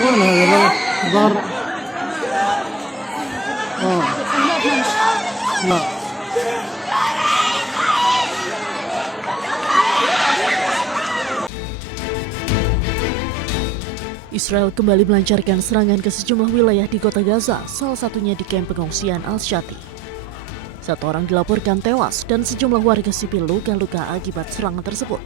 وين هذا ظهر؟ لا. Israel kembali melancarkan serangan ke sejumlah wilayah di kota Gaza, salah satunya di kamp pengungsian Al-Shati. 1 orang dilaporkan tewas dan sejumlah warga sipil luka-luka akibat serangan tersebut.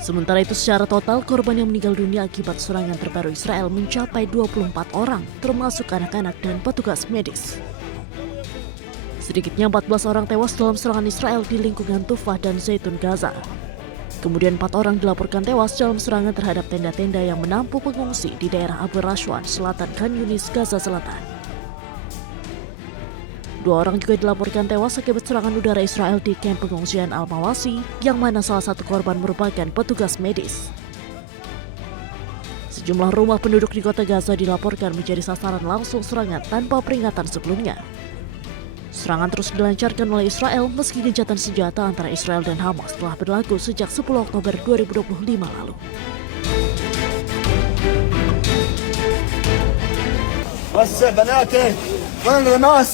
Sementara itu secara total korban yang meninggal dunia akibat serangan terbaru Israel mencapai 24 orang, termasuk anak-anak dan petugas medis. Sedikitnya 14 orang tewas dalam serangan Israel di lingkungan Tufah dan Zaitun Gaza. Kemudian 4 orang dilaporkan tewas dalam serangan terhadap tenda-tenda yang menampung pengungsi di daerah Abu Rashwan, selatan Khan Yunis, Gaza Selatan. 2 orang juga dilaporkan tewas akibat serangan udara Israel di kamp pengungsian Al-Mawasi, yang mana salah satu korban merupakan petugas medis. Sejumlah rumah penduduk di kota Gaza dilaporkan menjadi sasaran langsung serangan tanpa peringatan sebelumnya. Serangan terus dilancarkan oleh Israel meski gencatan senjata antara Israel dan Hamas telah berlaku sejak 10 Oktober 2025 lalu. وسع بناتي وين الرماس؟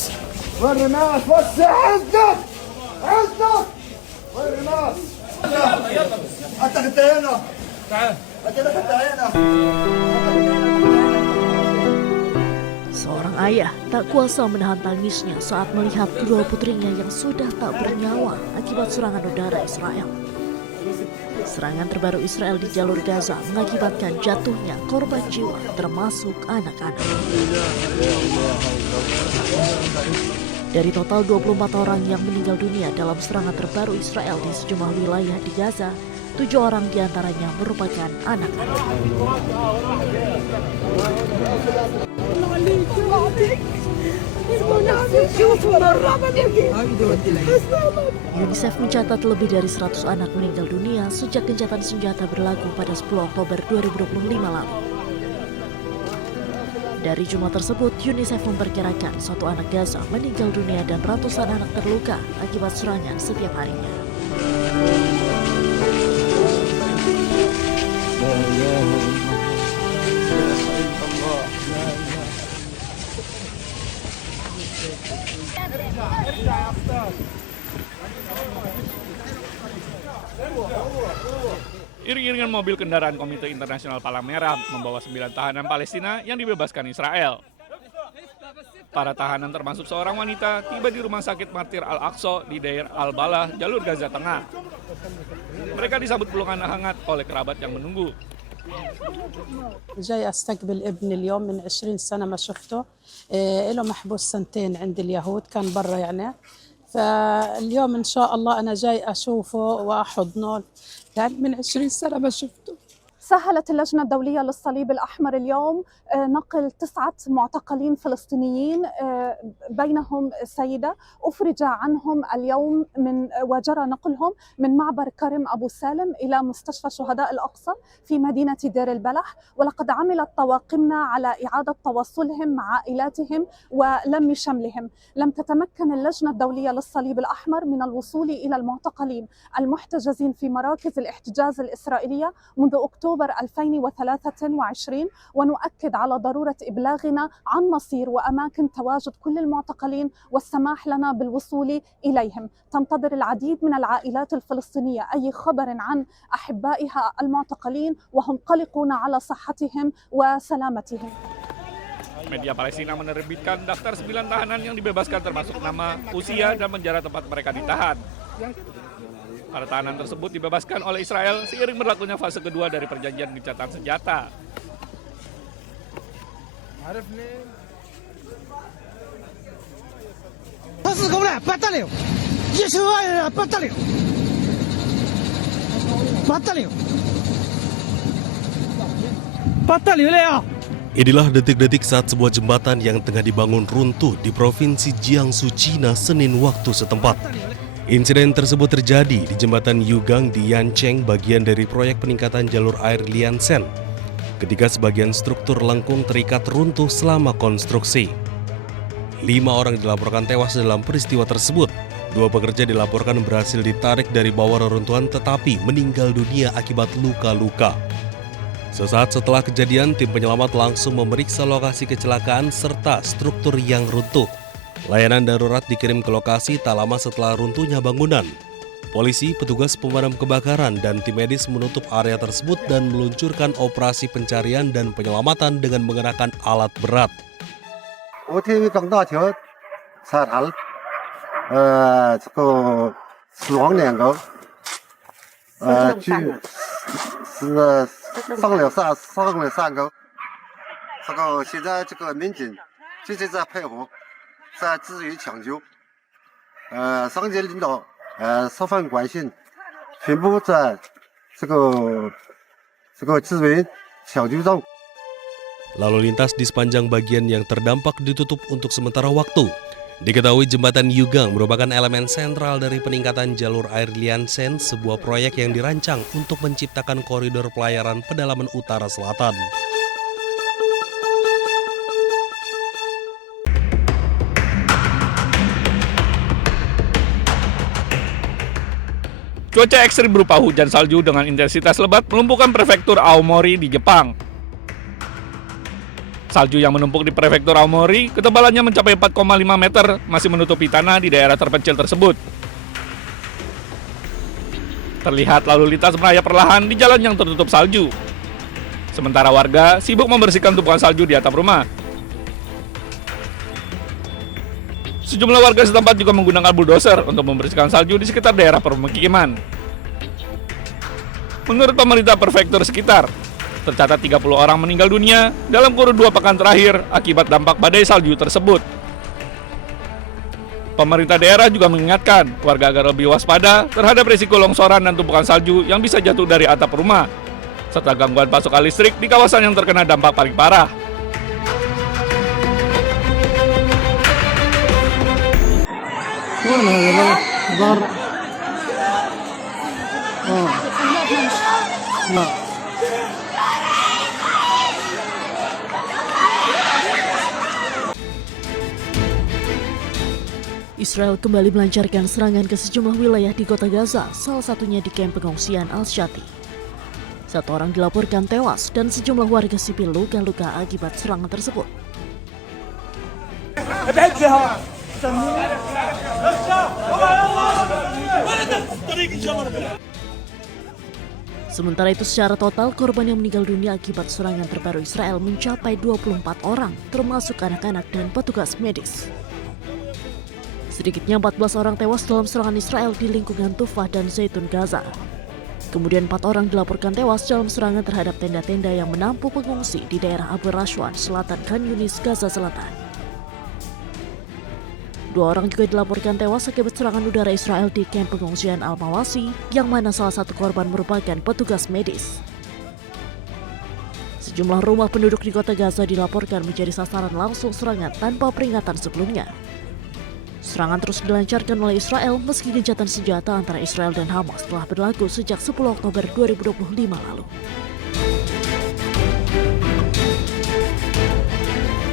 وين الرماس؟ وسع عزك عزك وين الرماس؟ حتى انتهينا تعال حتى انتهينا. Seorang ayah tak kuasa menahan tangisnya saat melihat kedua putrinya yang sudah tak bernyawa akibat serangan udara Israel. Serangan terbaru Israel di jalur Gaza mengakibatkan jatuhnya korban jiwa termasuk anak-anak. Dari total 24 orang yang meninggal dunia dalam serangan terbaru Israel di sejumlah wilayah di Gaza, 7 orang diantaranya merupakan anak-anak. UNICEF mencatat lebih dari 100 anak meninggal dunia sejak gencatan senjata berlaku pada 10 Oktober 2025 lalu. Dari jumlah tersebut, UNICEF memperkirakan 1 anak Gaza meninggal dunia dan ratusan anak terluka akibat serangan setiap harinya. Iring-iringan mobil kendaraan Komite Internasional Palang Merah membawa 9 tahanan Palestina yang dibebaskan Israel. Para tahanan termasuk seorang wanita tiba di Rumah Sakit Martir Al-Aqsa di daerah Al-Balah, jalur Gaza Tengah. Mereka disambut pelukan hangat oleh kerabat yang menunggu. جاي استقبل ابني اليوم من 20 سنة ما شفته له محبوس 2 عند اليهود كان برا يعني فاليوم إن شاء الله أنا جاي أشوفه وأحضنه يعني من 20 سنة ما شفته. سهلت اللجنة الدولية للصليب الأحمر اليوم نقل 9 معتقلين فلسطينيين بينهم سيدة أفرج عنهم اليوم وجرى نقلهم من معبر كرم أبو سالم إلى مستشفى شهداء الأقصى في مدينة دير البلح، ولقد عملت طواقمنا على إعادة تواصلهم مع عائلاتهم ولم شملهم. لم تتمكن اللجنة الدولية للصليب الأحمر من الوصول إلى المعتقلين المحتجزين في مراكز الاحتجاز الإسرائيلية منذ أكتوبر 2023، ونؤكد على ضرورة إبلاغنا عن مصير وأماكن تواجد كل المعتقلين والسماح لنا بالوصول إليهم. تنتظر العديد من العائلات الفلسطينية أي خبر عن أحبائها المعتقلين وهم قلقون على صحتهم وسلامتهم. Media Palestina menerbitkan daftar 9 tahanan yang dibebaskan termasuk nama, usia, dan penjara tempat mereka ditahan. Para tahanan tersebut dibebaskan oleh Israel seiring berlakunya fase kedua dari perjanjian gencatan senjata. Inilah detik-detik saat sebuah jembatan yang tengah dibangun runtuh di Provinsi Jiangsu, Cina, Senin waktu setempat. Insiden tersebut terjadi di jembatan Yugang di Yancheng, bagian dari proyek peningkatan jalur air Liansen. Ketika sebagian struktur lengkung terikat runtuh selama konstruksi. 5 orang dilaporkan tewas dalam peristiwa tersebut, Dua pekerja dilaporkan berhasil ditarik dari bawah reruntuhan tetapi meninggal dunia akibat luka-luka. Sesaat setelah kejadian, tim penyelamat langsung memeriksa lokasi kecelakaan serta struktur yang runtuh. Layanan darurat dikirim ke lokasi tak lama setelah runtuhnya bangunan. Polisi, petugas pemadam kebakaran, dan tim medis menutup area tersebut dan meluncurkan operasi pencarian dan penyelamatan dengan menggunakan alat berat. 昨天刚大桥查谈，这个死亡2个，据是伤了3个，这个现在这个民警积极在配合，在支援抢救，上级领导十分关心，全部在这个支援抢救中。 Lalu lintas di sepanjang bagian yang terdampak ditutup untuk sementara waktu. Diketahui jembatan Yugang merupakan elemen sentral dari peningkatan jalur air Liansen, sebuah proyek yang dirancang untuk menciptakan koridor pelayaran pedalaman utara selatan. Cuaca ekstrim berupa hujan salju dengan intensitas lebat melumpuhkan prefektur Aomori di Jepang. Salju yang menumpuk di prefektur Aomori, ketebalannya mencapai 4,5 meter, masih menutupi tanah di daerah terpencil tersebut. Terlihat lalu lintas merayap perlahan di jalan yang tertutup salju. Sementara warga sibuk membersihkan tumpukan salju di atap rumah. Sejumlah warga setempat juga menggunakan bulldozer untuk membersihkan salju di sekitar daerah permukiman. Menurut pemerintah prefektur sekitar, tercatat 30 orang meninggal dunia dalam kurun 2 pekan terakhir akibat dampak badai salju tersebut. Pemerintah daerah juga mengingatkan warga agar lebih waspada terhadap risiko longsoran dan tumpukan salju yang bisa jatuh dari atap rumah, serta gangguan pasokan listrik di kawasan yang terkena dampak paling parah. Israel kembali melancarkan serangan ke sejumlah wilayah di kota Gaza, salah satunya di kamp pengungsian Al-Shati. 1 orang dilaporkan tewas dan sejumlah warga sipil luka-luka akibat serangan tersebut. Sementara itu secara total korban yang meninggal dunia akibat serangan terbaru Israel mencapai 24 orang, termasuk anak-anak dan petugas medis. Sedikitnya 14 orang tewas dalam serangan Israel di lingkungan Tufah dan Zaitun Gaza. Kemudian 4 orang dilaporkan tewas dalam serangan terhadap tenda-tenda yang menampung pengungsi di daerah Abu Rashwan, selatan Khan Yunis, Gaza Selatan. 2 orang juga dilaporkan tewas akibat serangan udara Israel di kamp pengungsian Al-Mawasi, yang mana salah satu korban merupakan petugas medis. Sejumlah rumah penduduk di kota Gaza dilaporkan menjadi sasaran langsung serangan tanpa peringatan sebelumnya. Serangan terus dilancarkan oleh Israel meski gencatan senjata antara Israel dan Hamas telah berlaku sejak 10 Oktober 2025 lalu.